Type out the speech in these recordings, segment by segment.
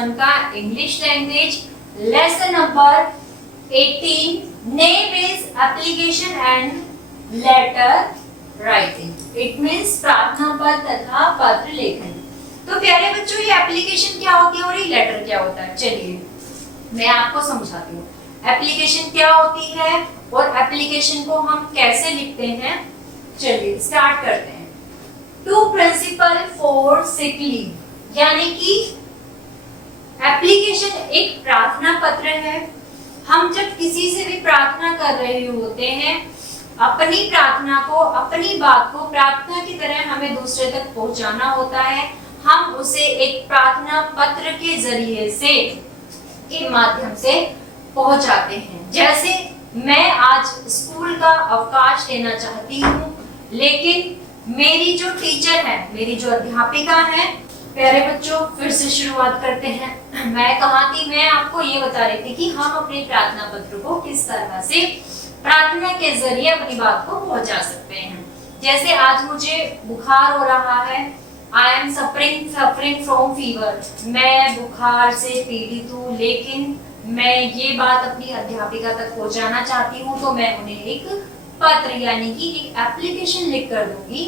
One का English language lesson number 18, name is application and later writing. It means प्रार्थना पत्र तथा पत्र लेखन। तो प्यारे बच्चों, ये एप्लीकेशन क्या होती है और ये लेटर क्या होता है, चलिए मैं आपको समझाती हूँ। एप्लीकेशन क्या होती है और एप्लीकेशन को हम कैसे लिखते हैं, चलिए स्टार्ट करते हैं। To principal for sick leave, यानी कि एप्लीकेशन एक प्रार्थना पत्र है। हम जब किसी से भी प्रार्थना कर रहे होते हैं, अपनी प्रार्थना को, अपनी बात को प्रार्थना की तरह हमें दूसरे तक पहुंचाना होता है। हम उसे एक प्रार्थना पत्र के जरिए से, के माध्यम से पहुंचाते हैं। जैसे मैं आज स्कूल का अवकाश लेना चाहती हूँ, लेकिन मेरी जो टीचर है, मेरी जो अध्यापिका है, प्यारे बच्चों फिर से शुरुआत करते हैं। मैं आपको ये बता रही थी कि हम अपने प्रार्थना पत्र को किस तरह से प्रार्थना के जरिए अपनी बात को पहुंचा सकते हैं। जैसे आज मुझे बुखार हो रहा है, I am suffering from fever, मैं बुखार से पीड़ित हूँ, लेकिन मैं ये बात अपनी अध्यापिका तक पहुंचाना चाहती हूँ, तो मैं उन्हें एक पत्र यानी कि एक एप्लीकेशन लिख कर दूंगी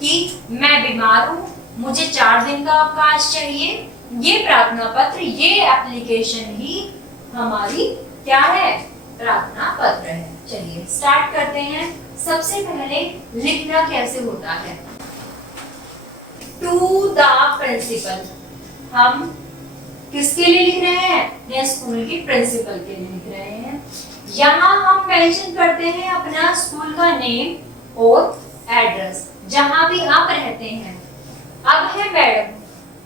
कि मैं बीमार हूँ, मुझे 4 दिन का अवकाश चाहिए। ये प्रार्थना पत्र, ये एप्लीकेशन ही हमारी क्या है, प्रार्थना पत्र है। चलिए स्टार्ट करते हैं। सबसे पहले लिखना कैसे होता है। टू द प्रिंसिपल, हम किसके लिए लिख रहे हैं, या स्कूल की प्रिंसिपल के लिए लिख रहे हैं। यहाँ हम मेंशन करते हैं अपना स्कूल का नेम और एड्रेस, जहां भी आप रहते हैं। अब है मैडम,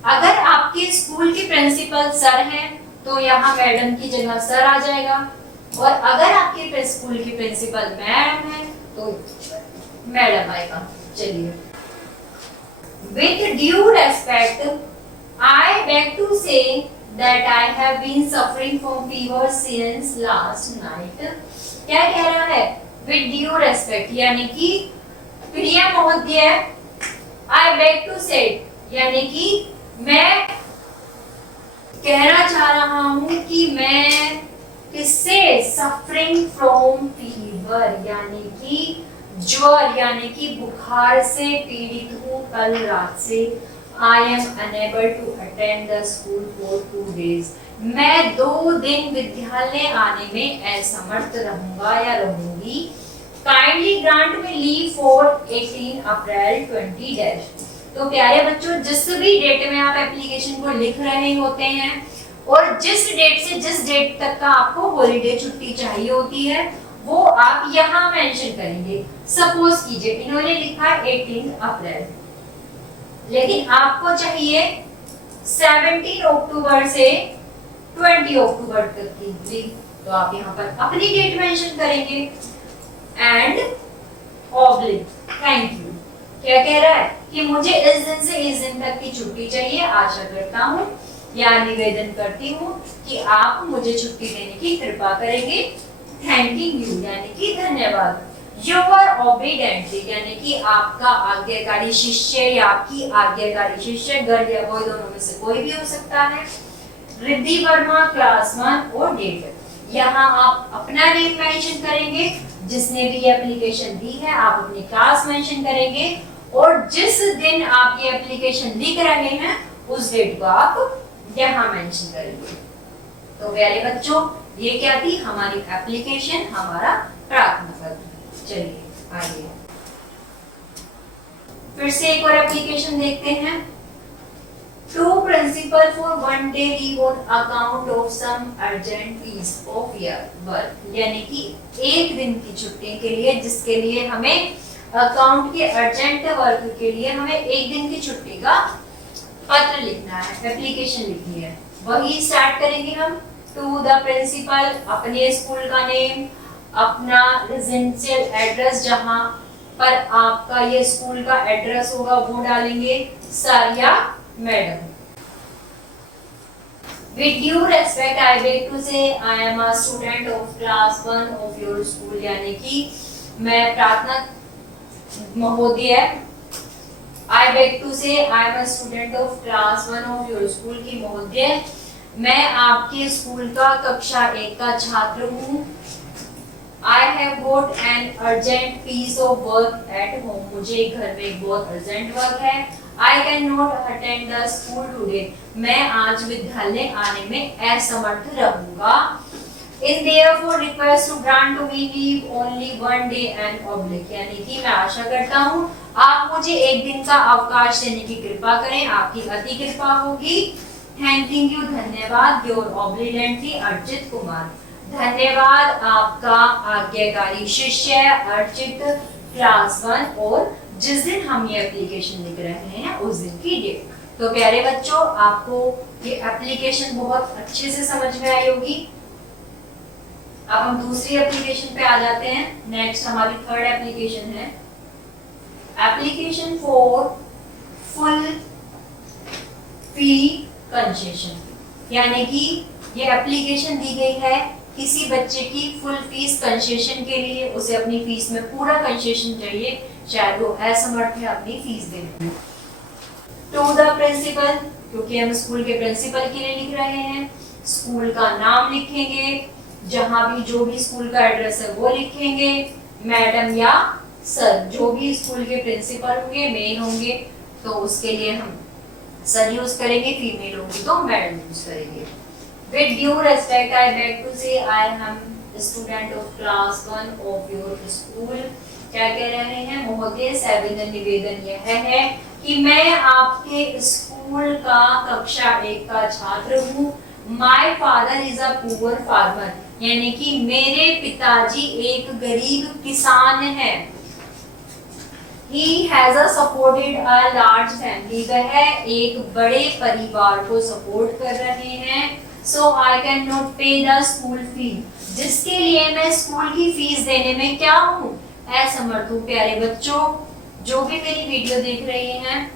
अगर आपके स्कूल की प्रिंसिपल सर हैं, तो यहाँ मैडम की जगह सर आ जाएगा, और अगर आपके स्कूल की प्रिंसिपल मैडम है तो मैडम आएगा। चलिए, with due respect, I beg to say that I have been suffering from fever since last night. क्या कह रहा है, with due respect, यानी कि प्रिय महोदय, I beg to say, यानी कि मैं कहना चाह रहा हूँ कि मैं किससे, suffering from fever, यानी कि ज्वर यानी कि बुखार से पीड़ित हूँ कल रात से। I am unable to attend the school for 2 days. मैं 2 दिन विद्यालय आने में असमर्थ रहूंगा या रहूंगी। Kindly grant me leave for 18 अप्रैल 20 तो प्यारे बच्चों, जिस भी डेट में आप एप्लीकेशन को लिख रहे होते हैं और जिस डेट से जिस डेट तक का आपको हॉलीडे छुट्टी चाहिए होती है, वो आप यहाँ मेंशन करेंगे। सपोज कीजिए इन्होंने लिखा 18 अप्रैल, लेकिन आपको चाहिए 17 अक्टूबर से 20 अक्टूबर तक की लीव, तो आप यहाँ पर अपनी डेट मेंशन करेंगे एंड ऑब्लिक थैंक यू। क्या कह रहा है कि मुझे इस दिन से इस दिन तक की छुट्टी चाहिए। आशा करता हूँ या निवेदन करती हूँ कि आप मुझे छुट्टी देने की कृपा करेंगे। थैंकिंग यू यानी कि धन्यवाद। योर ओबीडेंटली यानी कि आपका आज्ञाकारी शिष्य या आपकी आज्ञाकारी शिष्य, गर्ल या बॉय दोनों में से कोई भी हो सकता है। रिद्धि वर्मा, क्लास 1 और डेट। यहाँ आप अपना नेम मेंशन करेंगे, जिसने भी ये एप्लीकेशन दी है आप अपनी क्लास मेंशन करेंगे, और जिस दिन आप ये एप्लीकेशन लिख रहे हैं उस डेट को आप यहाँ मेंशन करेंगे। तो प्यारे बच्चों, ये क्या थी, हमारी एप्लीकेशन, हमारा प्रार्थना पत्र। चलिए आगे फिर से एक और एप्लीकेशन देखते हैं। To principal for 1 day leave on account of some urgent piece of work, यानी कि 1 दिन की छुट्टी के लिए, जिसके लिए हमें अकाउंट के अर्जेंट वर्क के लिए हमें 1 दिन की छुट्टी का पत्र लिखना है, एप्लीकेशन लिखनी है। वही स्टार्ट करेंगे हम। टू द प्रिंसिपल, अपने स्कूल का नेम, अपना रेजिडेंशियल एड्रेस, जहां पर आपका ये स्कूल का एड्रेस होगा वो डालेंगे, सर या madam. With due respect, I beg to say I am a student of class 1 of your school, यानी कि मैं प्रार्थना महोदय, I beg to say I am a student of class 1 of your school की महोदय, मैं आपके स्कूल का कक्षा 1 का छात्र हूँ। I have got an urgent piece of work at home. मुझे घर में एक बहुत अर्जेंट वर्क है। I cannot attend the school today. मैं आज विद्यालय आने में असमर्थ रहूंगा। In therefore request to grant to me leave only one day and oblique. यानी कि मैं आशा करता हूँ आप मुझे एक दिन का अवकाश देने की कृपा करें, आपकी अति कृपा होगी। थैंकिंग यू, धन्यवाद। योर ऑब्लिडेंटली अर्चित कुमार। धन्यवाद आपका आज्ञाकारी शिष्य अर्चित क्लास 1। और जिस दिन हम ये एप्लीकेशन लिख रहे हैं उस दिन की डेट। तो प्यारे बच्चों, आपको ये एप्लीकेशन बहुत अच्छे से समझ में आई होगी। अब हम दूसरी एप्लीकेशन पे आ जाते हैं। नेक्स्ट हमारी थर्ड एप्लीकेशन है application for full fee concession. यानी कि ये एप्लीकेशन दी गई है किसी बच्चे की फुल फीस कंसेशन के लिए। उसे अपनी फीस में पूरा कंसेशन चाहिए, शायद वो असमर्थ है अपनी फीस देने में। टू द प्रिंसिपल, क्योंकि हम स्कूल के प्रिंसिपल के लिए लिख रहे हैं। स्कूल का नाम लिखेंगे, जहां भी जो भी स्कूल का एड्रेस है वो लिखेंगे। मैडम या सर, जो भी स्कूल के प्रिंसिपल होंगे, मेल होंगे तो उसके लिए हम सर यूज करेंगे, फीमेल होंगी तो मैडम यूज करेंगे। With due respect, I beg to say I am a student of class 1 of your school. क्या कह रहे हैं महोदय? सविनय निवेदन यह है कि मैं आपके स्कूल का कक्षा 1 का छात्र हूँ। My father is a poor farmer. यानी कि मेरे पिताजी एक गरीब किसान हैं। He has a supported a large family. वह एक बड़े परिवार को सपोर्ट कर रहे हैं। So I cannot pay the school fee. जिसके लिए मैं स्कूल की फीस देने में क्या हूँ? असमर्थ हूँ। प्यारे बच्चों, जो भी मेरी वीडियो देख रहे हैं,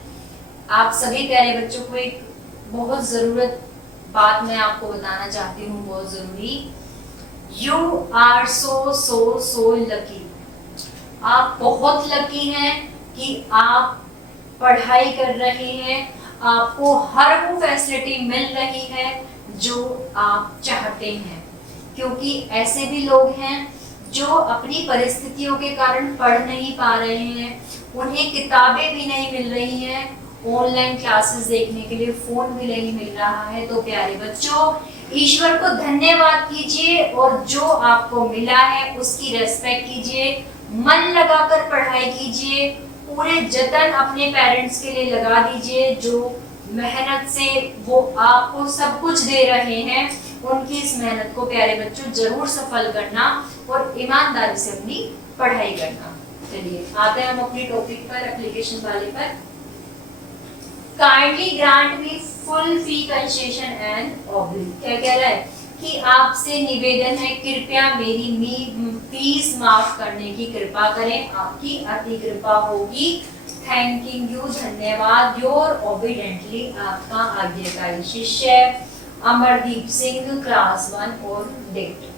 आप सभी प्यारे बच्चों को एक बहुत जरूरत बात मैं आपको बताना चाहती हूँ, बहुत जरूरी। You are so lucky. आप बहुत लकी हैं कि आप पढ़ाई कर रहे हैं, आपको हर वो फैसिलिटी मिल रही है जो आप चाहते हैं। क्योंकि ऐसे भी लोग हैं जो अपनी परिस्थितियों के कारण पढ़ नहीं पा रहे हैं, उन्हें किताबें भी नहीं मिल रही हैं, ऑनलाइन क्लासेस देखने के लिए फोन भी नहीं मिल रहा है। तो प्यारे बच्चों, ईश्वर को धन्यवाद कीजिए और जो आपको मिला है उसकी रेस्पेक्ट कीजिए, मन लगाकर पढ़ाई कीजिए, पूरे जतन अपने पेरेंट्स के लिए लगा दीजिए। जो मेहनत से वो आपको सब कुछ दे रहे हैं, उनकी इस मेहनत को प्यारे बच्चों जरूर सफल करना और ईमानदारी से अपनी पढ़ाई करना। चलिए आते हैं हम अपनी टॉपिक पर, एप्लीकेशन वाले पर। Kindly grant me full fee concession and oblique. क्या कह रहा है कि आपसे निवेदन है, कृपया मेरी फीस माफ करने की कृपा करें, आपकी अति कृपा होगी। थैंकिंग यू, धन्यवाद। योर ओबीडेंटली, आपका आज्ञाकारी शिष्य अमरदीप सिंह, क्लास 1 और डेट।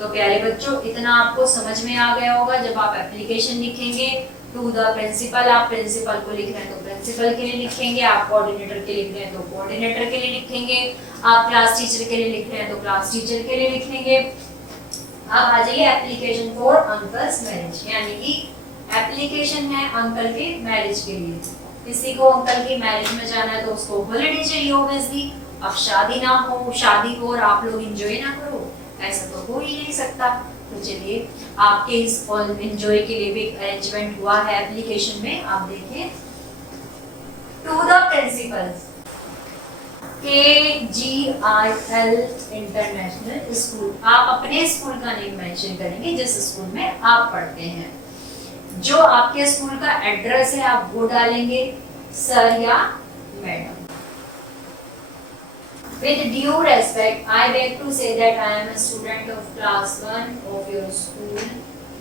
तो प्यारे बच्चों, इतना आपको समझ में आ गया होगा। जब आप एप्लीकेशन लिखेंगे टू द प्रिंसिपल, आप प्रिंसिपल को लिख रहे हैं तो प्रिंसिपल के लिए लिखेंगे, आप कोऑर्डिनेटर के लिए लिख रहे हैं तो कोऑर्डिनेटर के लिए लिखेंगे, आप क्लास टीचर के लिए लिख रहे हैं तो क्लास टीचर के लिए लिखेंगे। अब आ जाइए एप्लीकेशन फॉर अंकल्स मैरिज। यानी कि एप्लीकेशन है अंकल के मैरिज के लिए। किसी को अंकल की मैरिज में जाना है तो उसको हॉलिडे चाहिए ऑब्वियसली। अब शादी ना हो, शादी हो और आप लोग एंजॉय ना करो, ऐसा तो हो ही नहीं सकता। तो चलिए, आपके इस एंजॉय के लिए भी अरेंजमेंट हुआ है एप्लीकेशन में। आप देखिए, to the principal's KGIL international school. आप अपने स्कूल का नेम मेंशन करेंगे जिस स्कूल में आप पढ़ते हैं। जो आपके स्कूल का एड्रेस है आप वो डालेंगे, सर या madam. With due respect, I beg to say that I am a student of class 1 of your school.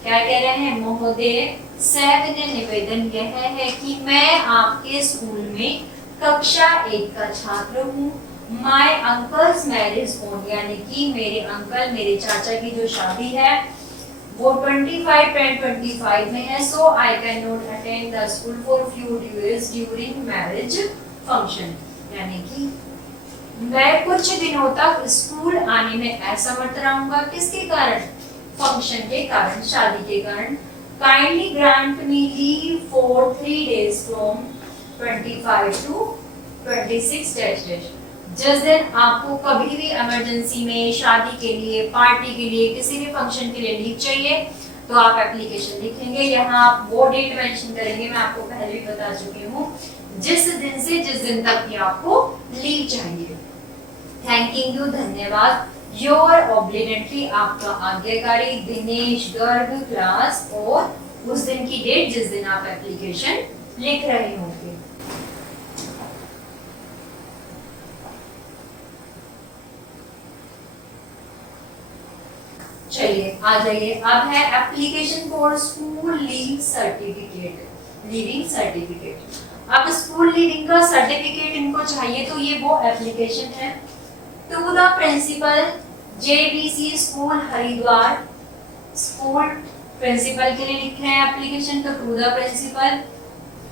क्या कह रहे हैं महोदय? सविनय निवेदन यह है कि मैं आपके स्कूल में कक्षा 1 का छात्र हूँ। My uncle's marriage on, यानी कि मेरे अंकल, मेरे चाचा की जो शादी है वो 25 में है। So I cannot attend the school for few days during marriage function. यानी कि मैं कुछ दिनों तक स्कूल आने में असमर्थ रहूंगा। किसके कारण? फंक्शन के कारण, शादी के कारण। Kindly grant me leave for 3 days from 25 to 26 dash dash. जिस दिन आपको कभी भी इमरजेंसी में, शादी के लिए, पार्टी के लिए, किसी भी फंक्शन के लिए लीव चाहिए तो आप एप्लीकेशन लिखेंगे। यहाँ आप वो डेट मेंशन करेंगे, मैं आपको पहले भी बता चुकी हूँ, जिस दिन से जिस दिन तक भी आपको लीव चाहिए। थैंकिंग यू, धन्यवाद। योर ऑब्लिगेटरी, आपका आज्ञाकारी। दिनेश गर्ग क्लास, और उस दिन की डेट जिस दिन आप एप्लीकेशन लिख रहे होंगे। चलिए आ जाइए, अब है application for school leave certificate, leaving certificate. अब स्कूल लीविंग का सर्टिफिकेट इनको चाहिए, तो ये वो एप्लीकेशन है। To the principal, JBC school Haridwar, school principal के लिए लिख रहे हैं एप्लीकेशन, तो टू द प्रिंसिपल,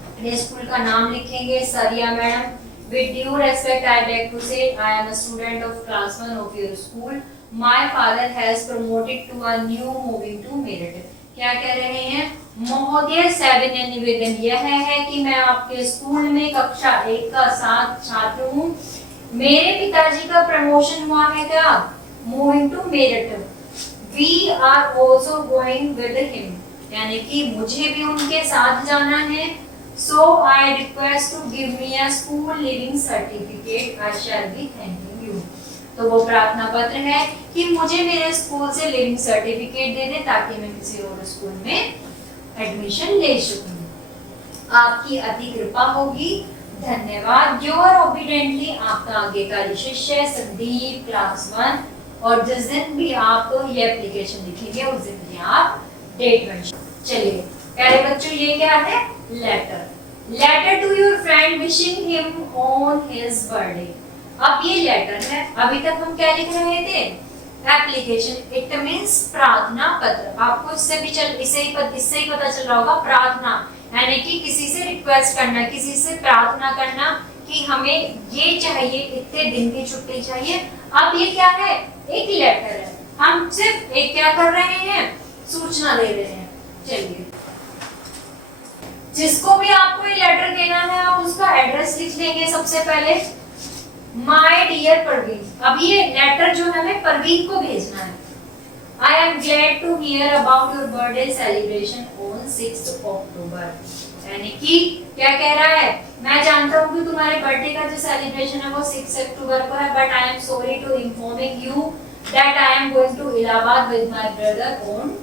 अपने स्कूल का नाम लिखेंगे, Sariya madam. With due respect I beg to say I am a student of class 1 of your school. My father has promoted to a new moving to Meerut. क्या कह रहे हैं? महोदय, सविनय निवेदन यह है कि मैं आपके स्कूल में कक्षा 1 का छात्र हूँ। मेरे पिताजी का प्रमोशन हुआ है, क्या? Moving to Meerut. We are also going with him, यानी कि मुझे भी उनके साथ जाना है। So I request to give me a school living certificate, I shall be thanking you. तो वो प्रार्थना पत्र है कि मुझे मेरे स्कूल से लिविंग सर्टिफिकेट दे दे ताकि मैं किसी और स्कूल में एडमिशन ले सकूं। आपकी अति कृपा होगी, धन्यवाद। योर ओबीडिएंटली, आपका आज्ञाकारी शिष्य संदीप क्लास 1। और जिस दिन भी आप ये एप्लीकेशन लिखेंगे उस दिन की आप डेट मेंशन। चलिए प्यारे बच्चों, ये क्या है? Letter. Letter to your friend wishing him on his birthday. अब ये लेटर है, अभी तक हम क्या लिख रहे थे? एप्लीकेशन। इट मींस प्रार्थना पत्र। आपको इससे ही पता चल रहा होगा, प्रार्थना यानी कि किसी से रिक्वेस्ट करना, किसी से प्रार्थना करना कि हमें ये चाहिए, इतने दिन की छुट्टी चाहिए। अब ये क्या है? एक लेटर है। हम सिर्फ एक क्या कर रहे हैं? सूचना दे रहे हैं। चलिए, जिसको भी आपको ये लेटर देना है आप उसका एड्रेस लिख लेंगे सबसे पहले। माय डियर परवीन, अब ये लेटर जो है हमें परवीन को भेजना है। I am glad to hear about your birthday celebration on 6 October. यानी कि क्या कह रहा है? मैं जानता हूँ कि तुम्हारे बर्थडे का जो सेलिब्रेशन है वो 6 अक्टूबर को है, but I am sorry to informing you that I am going to Allahabad with my brother on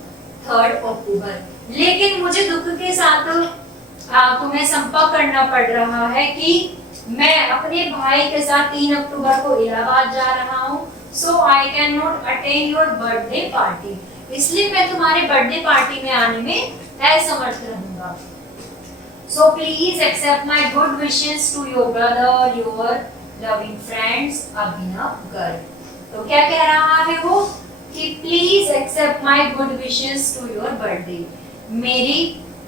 3 October. लेकिन मुझे दुख के साथ तुम्हें संपर्क करना पड़ रहा है कि मैं अपने भाई के साथ 3 अक्टूबर को इलाहाबाद जा रहा हूँ। So I can not attend your birthday party, इसलिए मैं तुम्हारे बर्थडे पार्टी में आने में असमर्थ रहूंगा। So please accept my good wishes to your brother, your loving friends Abhinav Garg. तो क्या कह रहा है वो? कि please accept my good wishes to your birthday. मेरी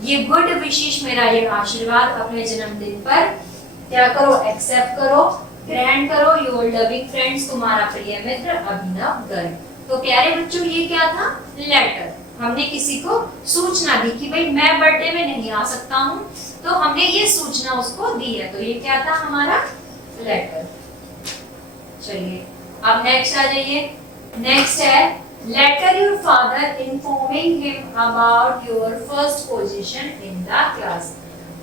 ये गुड विशेष, मेरा ये आशीर्वाद अपने जन्मदिन पर क्या करो? एक्सेप्ट करो, ग्रहण करो। योर लविंग फ्रेंड्स, तुम्हारा प्रिय मित्र अभिनव गर्ग। तो प्यारे बच्चों, ये क्या था? लेटर। हमने किसी को सूचना दी कि भाई मैं बर्थडे में नहीं आ सकता हूँ, तो हमने ये सूचना उसको दी है। तो ये क्या था? हमारा लेटर। चलिए अब नेक्स्ट आ जाइए। नेक्स्ट है letter your father informing him about your first position in the class.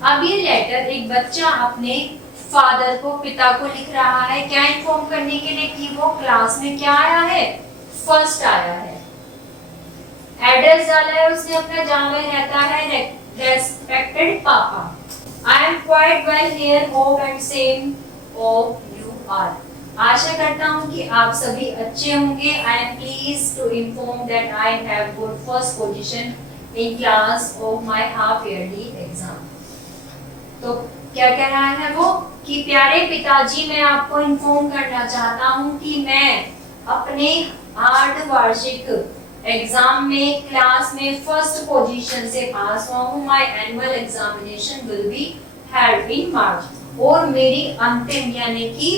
अब ये लेटर एक बच्चा अपने फादर को, पिता को लिख रहा है, क्या इन्फॉर्म करने के लिए कि वो क्लास में क्या आया है? फर्स्ट आया है। एड्रेस डाला है उसने अपना, जहां में रहता है, respected papa. I am quite well here, hope and same of you are. आशा करता हूँ कि आप सभी अच्छे होंगे। I am please to inform that I have good first position in class of my half yearly exam. तो क्या कह रहा है वो? कि प्यारे पिताजी, मैं आपको इन्फॉर्म करना चाहता हूँ कि मैं अपने अर्धवार्षिक एग्जाम में क्लास में फर्स्ट पोजीशन से पास हुआ हूँ। My annual examination will be held in March. और मेरी अंतिम यानी कि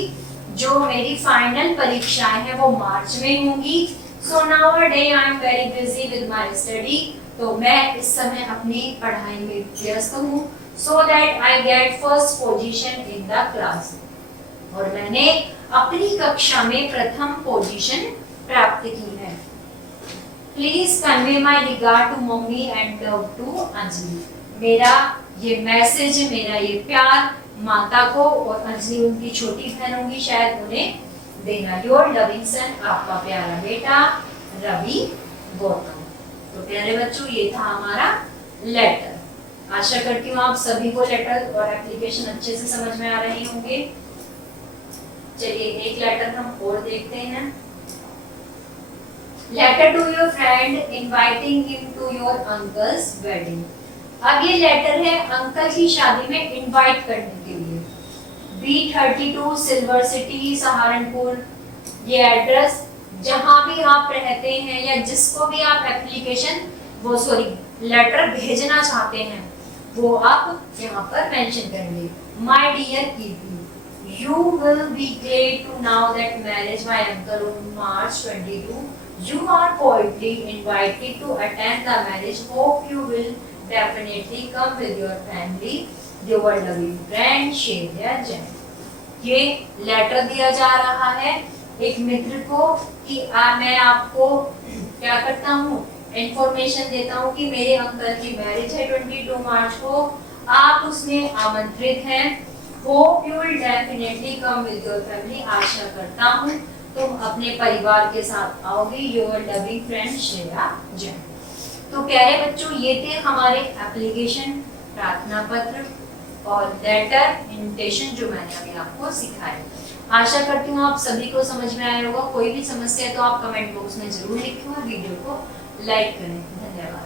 जो मेरी फाइनल परीक्षाएं हैं वो मार्च में होंगी। So nowadays I am very busy with my study, तो मैं इस समय अपनी पढ़ाई में व्यस्त हूँ। So that I get first position in the class, और मैंने अपनी कक्षा में प्रथम पोजीशन प्राप्त की है। Please convey my regard to mummy and love to Anjali. मेरा ये मैसेज, मेरा ये प्यार माता को और अंजलि उनकी छोटी बहन होंगी शायद, उन्हें देना। योर लविंग सन, आपका प्यारा बेटा रवि गौतम। तो प्यारे बच्चों, ये था हमारा लेटर। आशा करती हूँ आप सभी को लेटर और एप्लीकेशन अच्छे से समझ में आ रहे होंगे। चलिए एक लेटर हम और देखते हैं। Letter to your friend inviting him to your uncle's wedding. अब ये लेटर है अंकल की शादी में इनवाइट करने के लिए। B32 सिल्वर सिटी सहारनपुर, ये एड्रेस जहां भी आप रहते हैं या जिसको भी आप लेटर भेजना चाहते हैं वो आप यहाँ पर मेंशन करेंगे। My dear Kirti, you will be glad to know that marriage my uncle on March 22. You are cordially invited to attend the marriage. Hope you will definitely come with your family. Your loving friend Shreya Jain। ये letter दिया जा रहा है एक मित्र को कि मैं आपको क्या करता हूँ, इंफॉर्मेशन देता हूँ कि मेरे अंकल की मैरिज है 22 मार्च को, आप उसमें आमंत्रित हैं। Hope you will definitely come with your family। आशा करता हूँ तुम अपने परिवार के साथ आओगे। Your loving friend Shreya Jain. तो प्यारे बच्चों, ये थे हमारे एप्लीकेशन, प्रार्थना पत्र और लेटर इन्विटेशन जो मैंने अभी आपको सिखाए। आशा करती हूँ आप सभी को समझ में आया होगा। कोई भी समस्या है तो आप कमेंट बॉक्स में जरूर लिखें और वीडियो को लाइक करें। धन्यवाद।